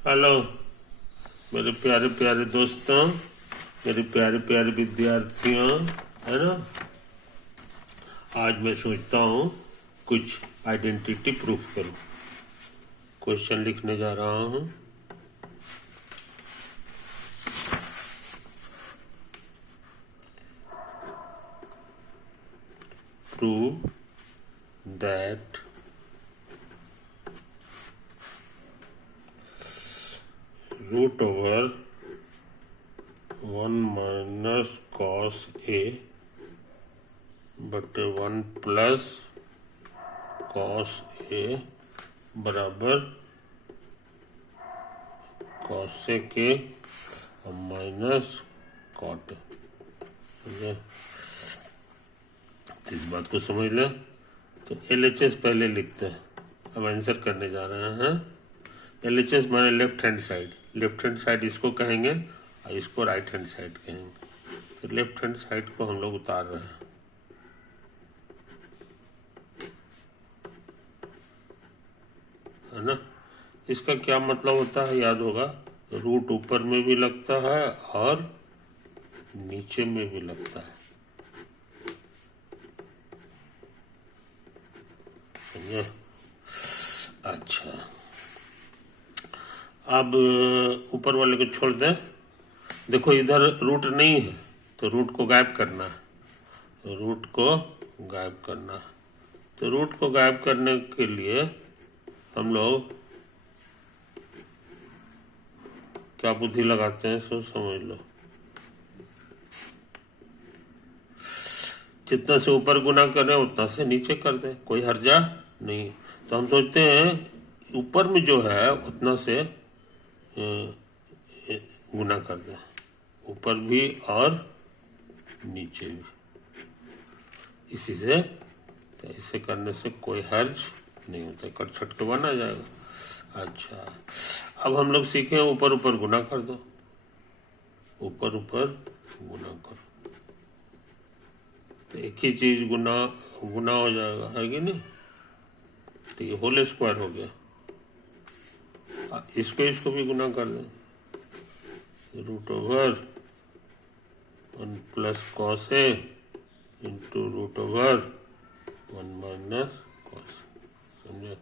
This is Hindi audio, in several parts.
हेलो मेरे प्यारे प्यारे दोस्तों, मेरे प्यारे प्यारे विद्यार्थियों, है ना। आज मैं सोचता हूँ कुछ आइडेंटिटी प्रूफ करूँ। क्वेश्चन लिखने जा रहा हूँ। Prove that root over 1 minus cos A बटे 1 प्लस कॉस ए बराबर कॉस से के माइनस कॉट। इस बात को समझ लें। तो LHS पहले लिखते हैं, अब आंसर करने जा रहे हैं। LHS माने left hand side. Left hand side इसको कहेंगे और इसको राइट हैंड साइड कहेंगे। तो लेफ्ट हैंड साइड को हम लोग उतार रहे हैं, है ना। इसका क्या मतलब होता है याद होगा। रूट ऊपर में भी लगता है और नीचे में भी लगता है, समझे। अच्छा, अब ऊपर वाले को छोड़ दें। देखो इधर रूट नहीं है तो रूट को गायब करना है, रूट को गायब करना है। तो रूट को गायब करने के लिए हम लोग क्या बुद्धि लगाते हैं सो समझ लो। जितना से ऊपर गुना कर रहे हैं उतना से नीचे कर दें, कोई हर्जा नहीं। तो हम सोचते हैं ऊपर में जो है उतना से गुना कर दें, ऊपर भी और नीचे भी। इसी से तो ऐसे करने से कोई हर्ज नहीं होता, कट छट के बना जाएगा। अच्छा, अब हम लोग सीखे ऊपर ऊपर गुना कर दो, ऊपर ऊपर गुना करो तो एक ही चीज गुना गुना हो जाएगा, है कि नहीं। तो ये होल स्क्वायर हो गया। इसको भी गुना कर दें, root over 1 plus cos A into root over 1 minus cos, समझे।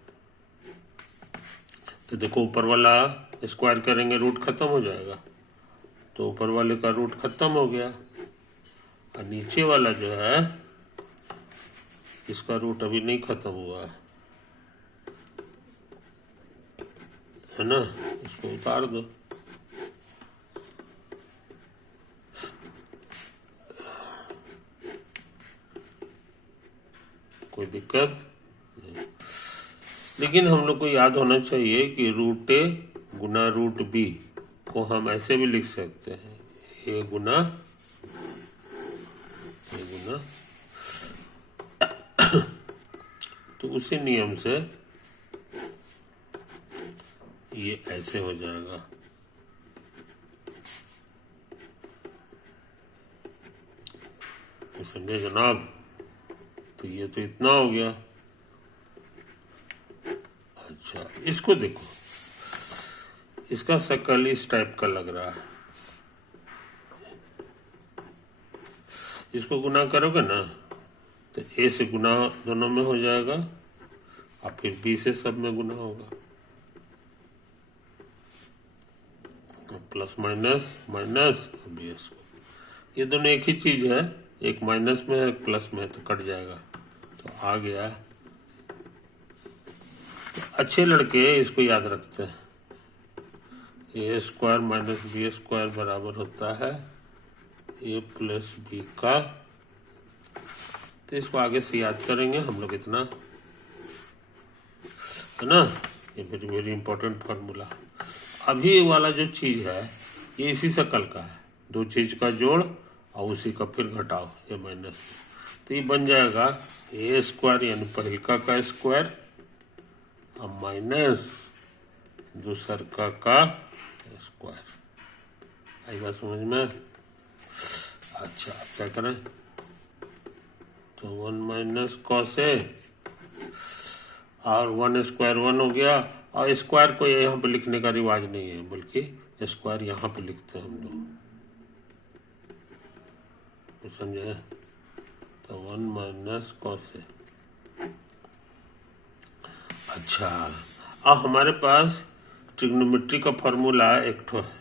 तो देखो ऊपर वाला स्क्वायर करेंगे रूट खत्म हो जाएगा, तो ऊपर वाले का रूट खत्म हो गया। और नीचे वाला जो है इसका रूट अभी नहीं खत्म हुआ है ना। इसको उतार दो। कोई दिक्कत नहीं। लेकिन हम लोग को याद होना चाहिए कि रूट ए गुना रूट बी को हम ऐसे भी लिख सकते हैं, ए गुना तो उसी नियम से ये ऐसे हो जाएगा। तो समझे जनाब। तो ये तो इतना हो गया। अच्छा, इसको देखो, इसका शक्ल इस टाइप का लग रहा है। इसको गुना करोगे ना तो ए से गुना दोनों में हो जाएगा और फिर बी से सब में गुना होगा। Plus minus minus B S, ये दोनों एक ही चीज है, एक माइनस में है एक प्लस में है तो कट जाएगा। तो आ गया। तो अच्छे लड़के इसको याद रखते हैं, ए स्क्वायर माइनस बी स्क्वायर बराबर होता है ए प्लस बी का। तो इसको आगे से याद करेंगे हम लोग, इतना है ना। ये वेरी वेरी इंपॉर्टेंट फार्मूला। अभी वाला जो चीज है ये इसी शक्ल का है, दो चीज का जोड़ और उसी का फिर घटाओ, ये माइनस। तो ये बन जाएगा ए स्क्वायर यानी पहलका का स्क्वायर और माइनस दूसरका का स्क्वायर। आई बात समझ में। अच्छा, अब क्या करें। तो 1 माइनस कॉस ए और 1 स्क्वायर 1 हो गया और स्क्वायर को यहाँ पे लिखने का रिवाज नहीं है, बल्कि स्क्वायर यहाँ पे लिखते हैं हम लोग, समझे। तो 1 माइनस कॉस ए। अच्छा, अब हमारे पास ट्रिग्नोमेट्री का फॉर्मूला एक ठो है,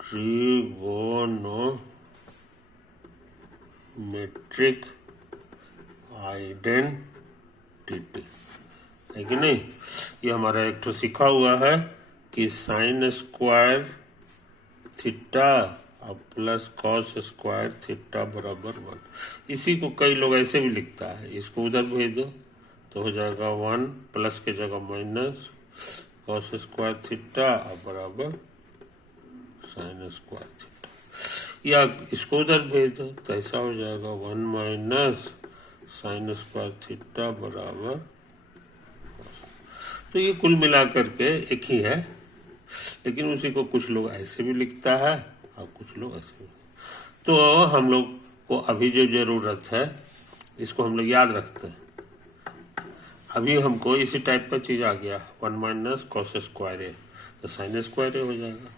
ट्रिगोनोमेट्रिक आइडेंटिटी है कि नहीं। ये हमारा एक ठो सीखा हुआ है कि साइन स्क्वायर थीटा और प्लस कॉस स्क्वायर थीटा बराबर 1। इसी को कई लोग ऐसे भी लिखता है, इसको उधर भेज दो तो हो जाएगा 1 प्लस के जगह माइनस कॉस स्क्वायर थीटा और बराबर साइन स्क्वायर थीटा, या इसको उधर भेज दो तो ऐसा हो जाएगा 1 माइनस साइन स्क्वायर थीटा बराबर। तो ये कुल मिला करके एक ही है, लेकिन उसी को कुछ लोग ऐसे भी लिखता है और कुछ लोग ऐसे भी। तो हम लोग को अभी जो जरूरत है इसको हम लोग याद रखते हैं। अभी हमको इसी टाइप का चीज आ गया, 1 माइनस कॉस स्क्वायर ए, तो साइन स्क्वायर ए हो जाएगा,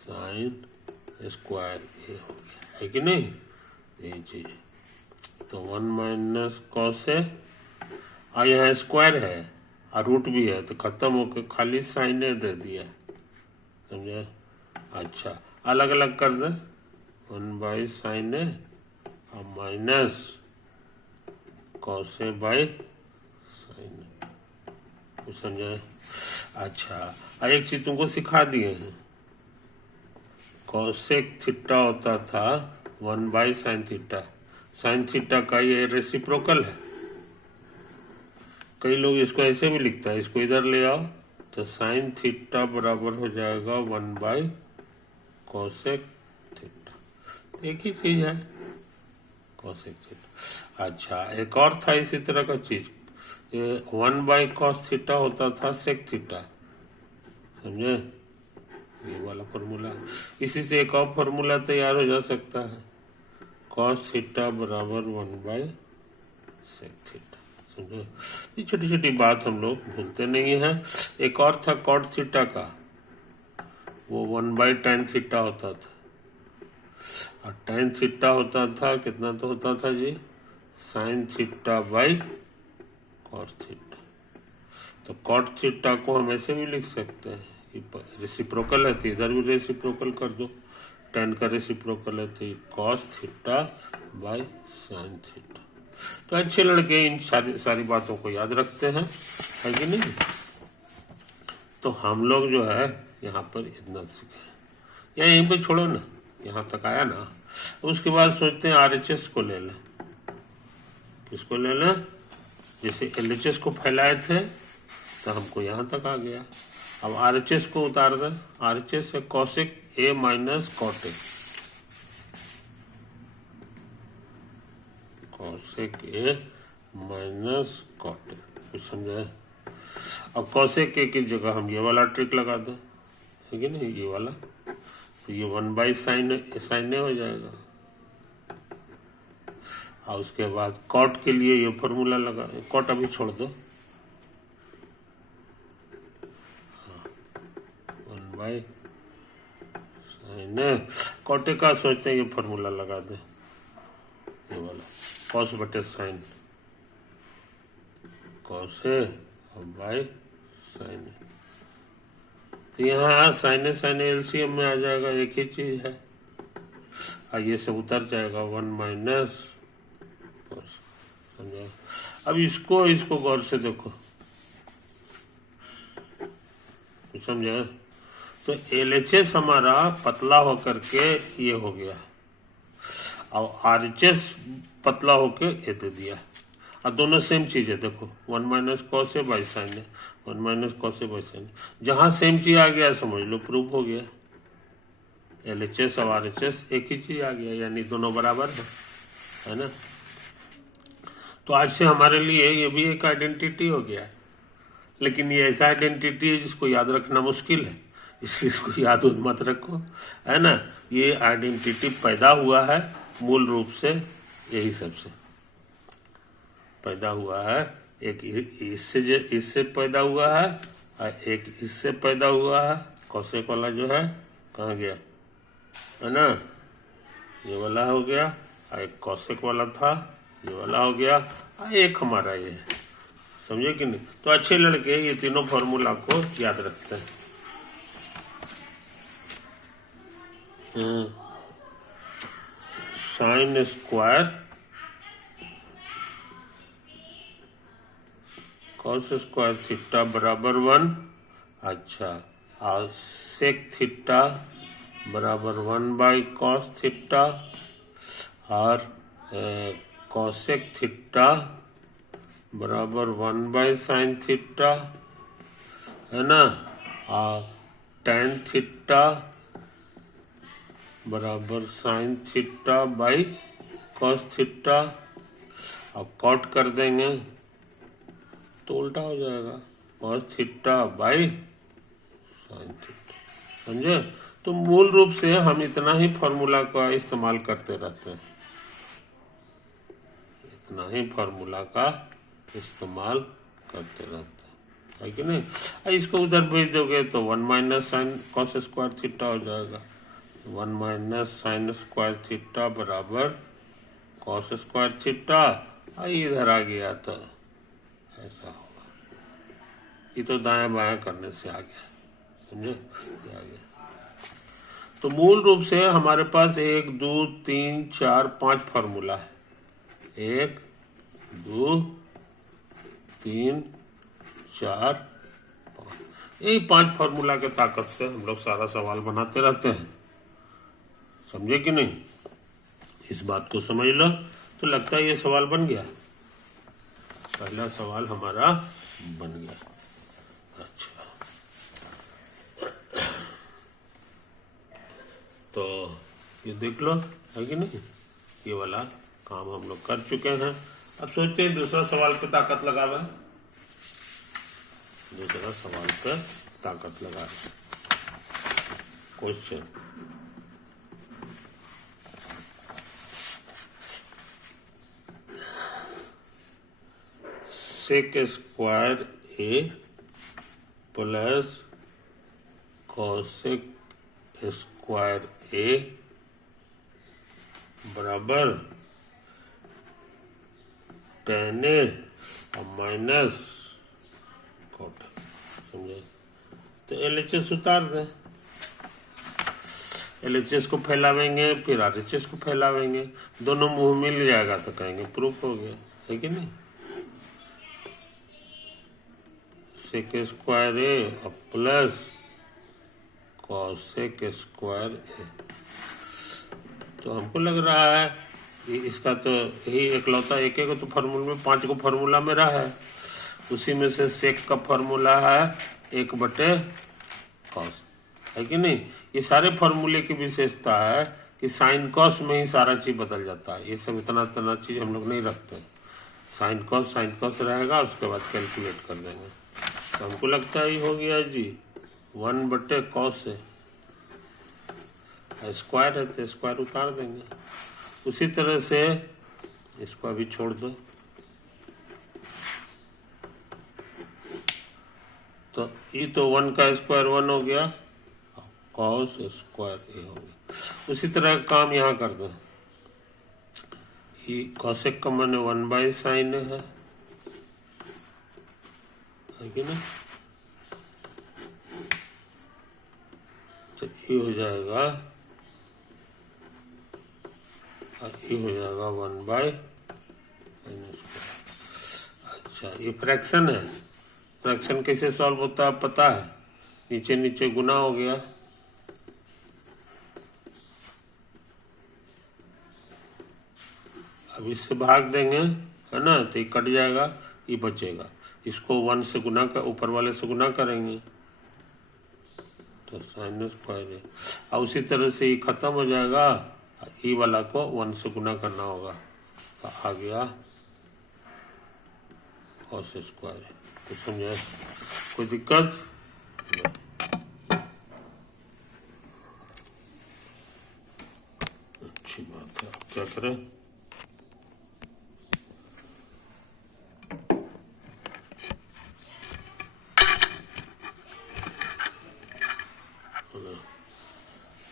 साइन स्क्वायर ए हो गया, है कि नहीं। ये चीज तो 1 माइनस कॉस ए, और यहाँ स्क्वायर है और रूट भी है, तो खत्म होकर खाली साइन ए दे दिया, समझे। अच्छा, अलग अलग कर दे, 1 बाई साइन ए और minus cos A by sine A, समझे। अच्छा, एक चीज तुमको सिखा दिए हैं, कॉसेक थीटा होता था 1 by sine theta, sine theta का ये रेसिप्रोकल है। कई लोग इसको ऐसे भी लिखता है, इसको इधर ले आओ तो साइन थीटा बराबर हो जाएगा 1 बाई कॉसेक थीटा, एक ही चीज है कॉसेक थीटा। अच्छा, एक और था इसी तरह का चीज, ये 1 बाई कॉस थीटा होता था सेक थीटा, समझे, ये वाला फॉर्मूला। इसी से एक और फॉर्मूला तैयार हो जा सकता है, कॉस थीटा बराबर 1 बाई सेक थीटा, समझे। ये छोटी छोटी बात हम लोग भूलते नहीं हैं। एक और था कॉट थीटा का, वो 1 बाई टेन थीटा होता था, और टेन थीटा होता था कितना, तो होता था जी sine theta by cos theta. तो कॉट थीटा को हम ऐसे भी लिख सकते हैं, रेसिप्रोकल है तो इधर भी रेसिप्रोकल कर दो, टेन का रेसिप्रोकल है तो cos theta by sine theta. तो अच्छे लड़के इन सारी बातों को याद रखते हैं, है कि नहीं। तो हम लोग जो है यहाँ पर इतना सीखे, या यहीं पे छोड़ो ना, यहाँ तक आया ना, उसके बाद सोचते हैं RHS को ले लें। किसको ले लें, जैसे LHS को फैलाए थे तो हमको यहाँ तक आ गया। अब RHS को उतार दें, RHS है cosec A minus cot A, cosec A minus cot A, कुछ समझे। अब कॉसेक ए की जगह हम ये वाला ट्रिक लगा दें, है कि नहीं, ये वाला, तो ये 1 बाई साइन ए हो जाएगा। और उसके बाद कॉट के लिए ये फॉर्मूला लगा, कॉट अभी छोड़ दो, 1 बाई साइन ए, कॉटे का सोचते हैं ये फॉर्मूला लगा दे, ये वाला कॉस बटे साइन, कॉस ए और बाई साइन ए। तो यहाँ साइन ए LCM में आ जाएगा, एक ही चीज है, और ये सब उतर जाएगा 1 माइनस कॉस, समझा। अब इसको गौर से देखो, समझा। तो LHS हमारा पतला होकर के ये हो गया, और RHS पतला होके ये दे दिया, और दोनों सेम चीज है। देखो 1 minus cos A by sine A, 1 minus cos A by sine A, जहां सेम चीज आ गया समझ लो प्रूफ हो गया, LHS और RHS एक ही चीज आ गया, यानी दोनों बराबर है ना। तो आज से हमारे लिए ये भी एक आइडेंटिटी हो गया है, लेकिन ये ऐसा आइडेंटिटी है जिसको याद रखना मुश्किल है, इसलिए इसको याद मत रखो, है ना। ये आइडेंटिटी पैदा हुआ है मूल रूप से यही सबसे, पैदा हुआ है, एक इससे पैदा हुआ है और एक इससे पैदा हुआ है। कौशिक वाला जो है कहाँ गया, है ना, ये वाला हो गया, और एक कौशिक वाला था, ये वाला हो गया, और एक हमारा ये है। समझे कि नहीं? तो अच्छे लड़के ये तीनों फॉर्मूला को याद रखते हैं। Sine square cos square theta बराबर 1। अच्छा, और सेक थीटा बराबर 1/cos थीटा, और कॉसेक थीटा बराबर 1/sin थीटा, है ना, और tan थीटा बराबर sin theta by cos theta. अब कॉट कर देंगे तो उल्टा हो जाएगा, cos theta by sin theta. समझे? तो मूल रूप से हम इतना ही फॉर्मूला का इस्तेमाल करते रहते हैं, इतना ही फॉर्मूला का इस्तेमाल करते रहते हैं, है कि नहीं? इसको उधर भेज दोगे तो 1 - sin cos स्क्वायर थीटा हो जाएगा। 1 - sin स्क्वायर थीटा बराबर cos स्क्वायर थीटा, इधर आ गया तो ऐसा होगा। ये तो दाएं बाएं करने से आ गया, समझे? ये आ गया। तो मूल रूप से हमारे पास 1 2 3 4 5 फार्मूला है। 1 2 3 4 5, यही 5 फार्मूला के ताकत से हम लोग सारा सवाल बनाते रहते हैं। समझे कि नहीं? इस बात को समझ लो तो लगता है ये सवाल बन गया। पहला सवाल हमारा बन गया। अच्छा, तो ये देख लो, है कि नहीं? ये वाला काम हम लोग कर चुके हैं। अब सोचते हैं दूसरा सवाल पे ताकत लगावे, दूसरा सवाल पे ताकत लगावे। क्वेश्चन सेक स्क्वायर ए प्लस कॉसेक स्क्वायर ए बराबर tan ए माइनस कॉट। समझे? तो LHS उतार दें, LHS को फैलावेंगे फिर RHS को फैलावेंगे, दोनों मुंह मिल जाएगा तो कहेंगे प्रूफ हो गया, है कि नहीं? सेक स्क्वायर ए प्लस कॉसेक स्क्वायर ए। तो हमको लग रहा है कि इसका तो यही एकलौता एक तो फार्मूला में 5 को फार्मूला में रहा है, उसी में से सेक का फार्मूला है 1/cos, है कि नहीं? ये सारे फार्मूले की विशेषता है कि साइन कॉस में ही सारा चीज बदल जाता है। ये सब इतना चीज हम लोग नहीं रखते। साइन कॉस रहेगा, उसके बाद कैलकुलेट कर देंगे। तो हमको लगता है ये हो गया जी 1/cos है, स्क्वायर है तो स्क्वायर उतार देंगे। उसी तरह से इसको अभी छोड़ दो, तो ये तो 1 का स्क्वायर 1 हो गया, कॉस स्क्वायर ए हो गया। उसी तरह का काम यहाँ कर दो, ये कॉसेक का माने 1/sin है कि नहीं? तो ये हो जाएगा, ये हो जाएगा 1/। अच्छा, ये फ्रैक्शन है। फ्रैक्शन कैसे सॉल्व होता है पता है? नीचे नीचे गुना हो गया, अब इससे भाग देंगे, है ना, तो ये कट जाएगा, ये बचेगा। इसको 1 से गुना कर, ऊपर वाले से गुना करेंगे तो sin स्क्वायर है। और उसी तरह से ये खत्म हो जाएगा, ई वाला को 1 से गुना करना होगा, तो आ गया cos स्क्वायर। तो समझे? कोई दिक्कत? अच्छी बात है। क्या करें?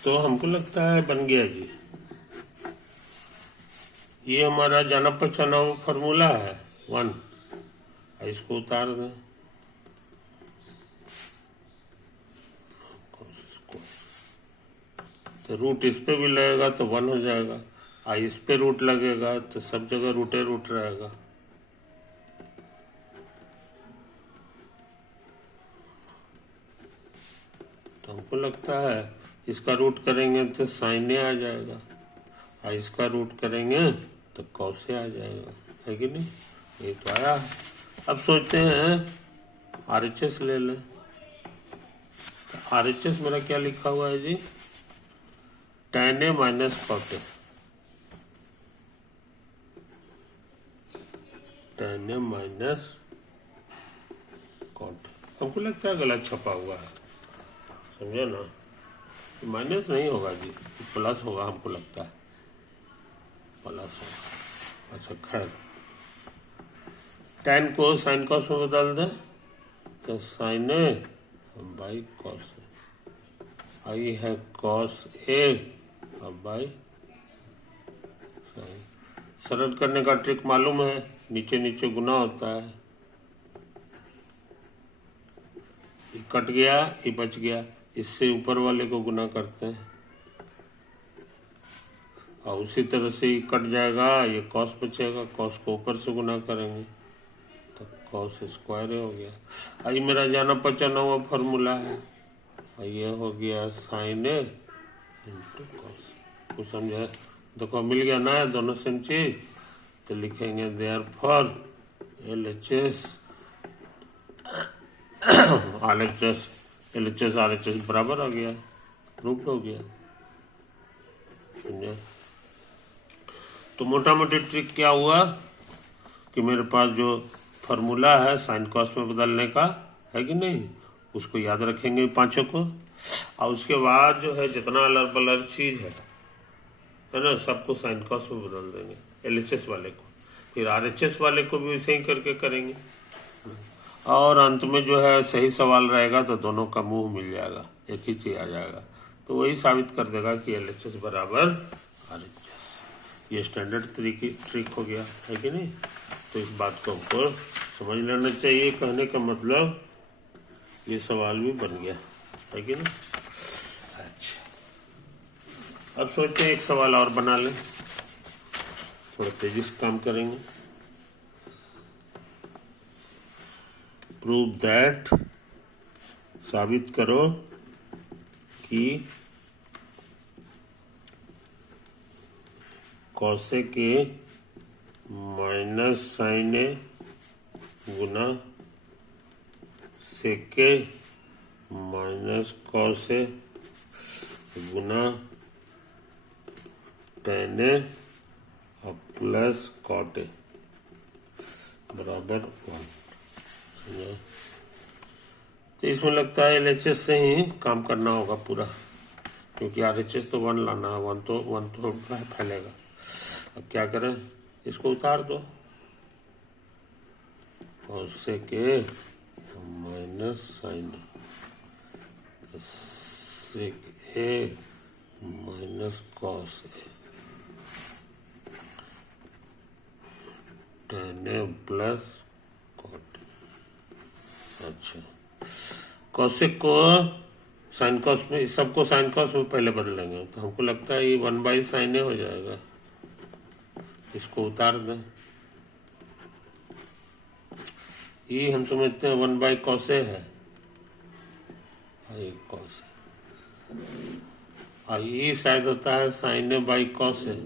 तो हमको लगता है बन गया जी। ये हमारा जाना पहचाना हुआ फॉर्मूला है 1। इसको उतार दें, तो रूट इस पे भी लगेगा तो 1 हो जाएगा, इस पे रूट लगेगा तो सब जगह रूटे रूट रहेगा। तो हमको लगता है इसका रूट करेंगे तो साइन आ जाएगा, और इसका रूट करेंगे तो कॉस आ जाएगा, है कि नहीं? ये तो आया है। अब सोचते हैं RHS ले लें। तो RHS मेरा क्या लिखा हुआ है जी? tan A minus cot A। tan A minus cot A। हमको लगता है गलत छपा हुआ है, समझे ना? माइनस नहीं होगा जी, प्लस होगा, हमको लगता है प्लस होगा। अच्छा खैर, tan को साइन कॉस में बदल दें तो sign A by cos A. आई है कॉस ए अब बाई साइन। सरल करने का ट्रिक मालूम है, नीचे नीचे गुना होता है। ये कट गया, ये बच गया, इससे ऊपर वाले को गुना करते हैं, और उसी तरह से ये कट जाएगा, ये कॉस बचेगा, कॉस को ऊपर से गुना करेंगे तो कॉस स्क्वायर हो गया। ये मेरा जाना पहचाना हुआ फॉर्मूला है, और ये हो गया साइन ए इंटू कॉस। कुछ समझे? देखो मिल गया ना दोनों सेम चीज। तो लिखेंगे देयरफॉर LHS RHS बराबर आ गया, प्रूफ हो गया, समझे? तो मोटा मोटी ट्रिक क्या हुआ कि मेरे पास जो फॉर्मूला है साइन कॉस में बदलने का, है कि नहीं, उसको याद रखेंगे पांचों को, और उसके बाद जो है जितना अलग अलग चीज है ना, सबको साइन कॉस में बदल देंगे, LHS वाले को, फिर RHS वाले को भी वैसे ही करके करेंगे, और अंत में जो है सही सवाल रहेगा तो दोनों का मुंह मिल जाएगा, एक ही चीज आ जाएगा, तो वही साबित कर देगा कि LHS बराबर RHS। ये स्टैंडर्ड ट्रिक हो गया, है कि नहीं? तो इस बात को हमको समझ लेना चाहिए। कहने का मतलब ये सवाल भी बन गया, है कि नहीं? अच्छा, अब सोचते हैं एक सवाल और बना लें, थोड़ा तेजी से काम करेंगे। प्रूव दैट, साबित करो कि cosec A minus sine A गुना sec A minus cos A गुना tan ए और प्लस कॉट ए बराबर 1। तो इसमें लगता है LHS से ही काम करना होगा पूरा, क्योंकि RHS तो 1 लाना है, 1 तो फैलेगा। अब क्या करें, इसको उतार दो, और सेक A minus sign sec A minus cos A tan A plus cot. अच्छा, कॉसेक को साइन कॉस में, सबको साइन कॉस में पहले बदलेंगे, तो हमको लगता है ये 1/sin ए हो जाएगा। इसको उतार दें, ये हम समझते हैं 1/cos ए है, cos ए, ये शायद होता है sin ए बाई cos ए,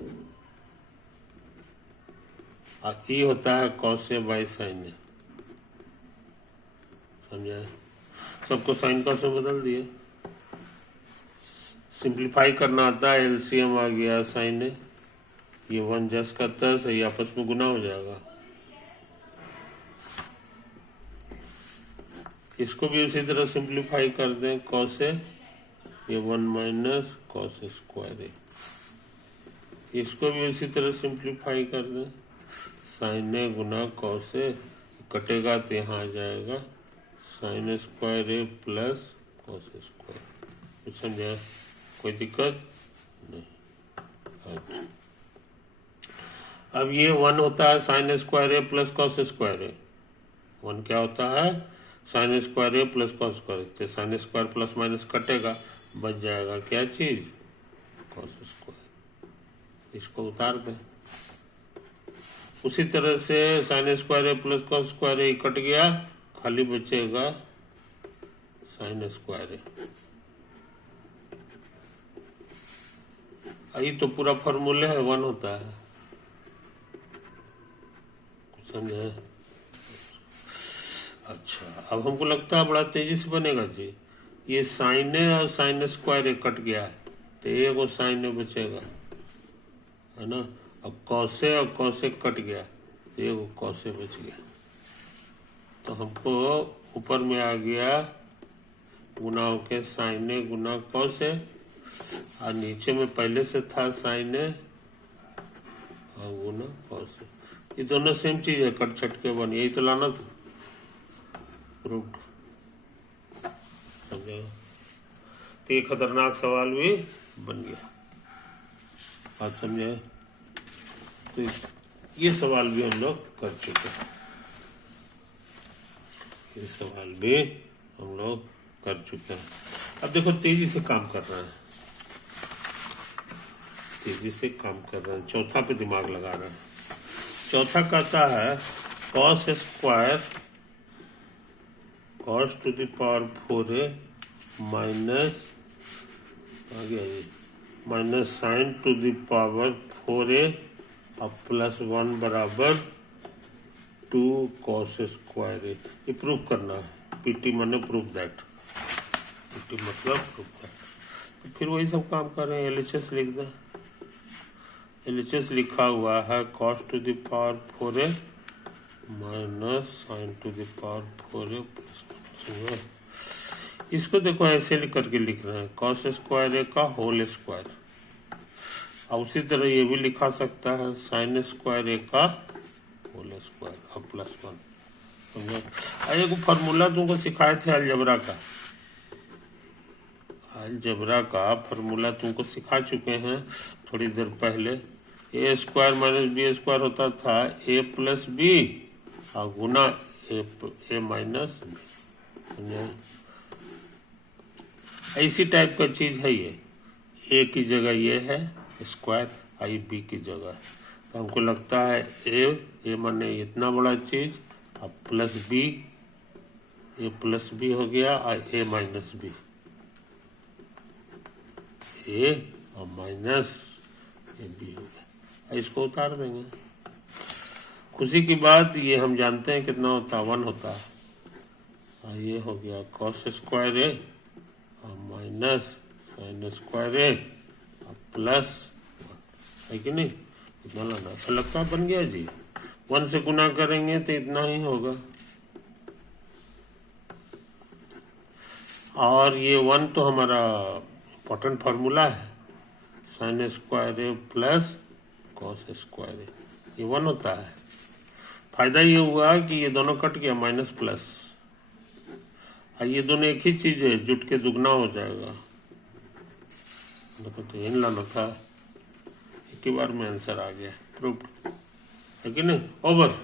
और ये होता है cos ए बाई sin ए। समझे? सबको साइन कॉस में बदल दिए। सिंप्लीफाई करना आता है, LCM आ गया साइन ए, ये 1 जस का 10 है, ये आपस में गुना हो जाएगा। इसको भी उसी तरह सिंप्लीफाई कर दें, कॉस ए, ये 1 माइनस कॉस स्क्वायर ए, इसको भी उसी तरह सिंप्लीफाई कर दें, sign A Guna cos A, कटेगा तो यहाँ आ जाएगा साइन स्क्वायर ए प्लस कॉस स्क्वायर। समझे? कोई दिक्कत नहीं। अच्छा, अब ये 1 होता है साइन स्क्वायर ए प्लस कॉस स्क्वायर ए। 1 क्या होता है? साइन स्क्वायर ए प्लस कॉस स्क्वायर। तो साइन स्क्वायर प्लस माइनस कटेगा, बच जाएगा क्या चीज? Cos square. इसको उतार दें। उसी तरह से साइन स्क्वायर ए प्लस कॉस स्क्वायर ए कट गया, खाली बचेगा साइन स्क्वायर ए। यही तो पूरा फॉर्मूला है, 1 होता है। समझे? अच्छा, अब हमको लगता है बड़ा तेजी से बनेगा जी। ये साइन ए और साइन स्क्वायर ए कट गया तो एक और साइन ए बचेगा, है ना। अब कॉसे और कॉसे कट गया तो एक कॉसे बच गया। तो हमको ऊपर में आ गया गुना होके साइन ए गुना कॉसे, और नीचे में पहले से था साइन ए और गुना कॉसे। ये दोनों सेम चीज है, कट छट के बन, यही तो लाना था। प्रूव्ड। समझे? तो ये खतरनाक सवाल भी बन गया। बात समझे? तो ये सवाल भी हम लोग कर चुके हैं। ये सवाल भी हम लोग कर चुके हैं। अब देखो तेजी से काम कर रहे हैं, तेजी से काम कर रहे हैं। चौथा पे दिमाग लगा रहे हैं। चौथा कहता है cos square cos two the power 4a minus minus sign to the power 4a अब प्लस 1 बराबर 2 कॉस स्क्वायर ए। ये प्रूव करना है। पीटी माने प्रूव दैट। पीटी मतलब प्रूव दैट। तो फिर वही सब काम कर रहे हैं। एलएचएस लिख दें। एलएचएस लिखा हुआ है cos two the power 4a minus sign to the power 4a plus 1। इसको देखो ऐसे लिख करके लिख रहे हैं कॉस स्क्वायर ए का होल स्क्वायर। और उसी तरह ये भी लिखा सकता है साइन स्क्वायर ए का होल स्क्वायर और प्लस 1। समझे? एक फार्मूला तुमको सिखाए थे अलजबरा का। अलजबरा का फार्मूला तुमको सिखा चुके हैं थोड़ी देर पहले। ए स्क्वायर माइनस बी स्क्वायर होता था ए प्लस बी और गुना ए माइनस बी। समझे? ऐसी टाइप का चीज है ये। ए की जगह ये है स्क्वायर, आई बी की जगह। तो हमको लगता है ए माने इतना बड़ा चीज और प्लस बी, ए प्लस बी हो गया और ए माइनस बी, ए और माइनस ए बी हो गया। इसको उतार देंगे। खुशी की बात ये हम जानते हैं कितना होता है, 1 होता है। और ये हो गया कॉस स्क्वायर ए और माइनस साइन स्क्वायर ए और प्लस, है कि नहीं? इतना लाना। अच्छा लगता है बन गया जी। 1 से गुना करेंगे तो इतना ही होगा। और ये 1 तो हमारा इम्पोर्टेंट फार्मूला है, साइन स्क्वायर ए प्लस कॉस स्क्वायर ए। ये 1 होता है। फायदा ये हुआ कि ये दोनों कट गया, माइनस प्लस। और ये दोनों एक ही चीज है, जुट के दुगना हो जाएगा। देखो तो यही लाना था, एक ही बार में आंसर आ गया। प्रूव्ड, है कि नहीं? ओवर।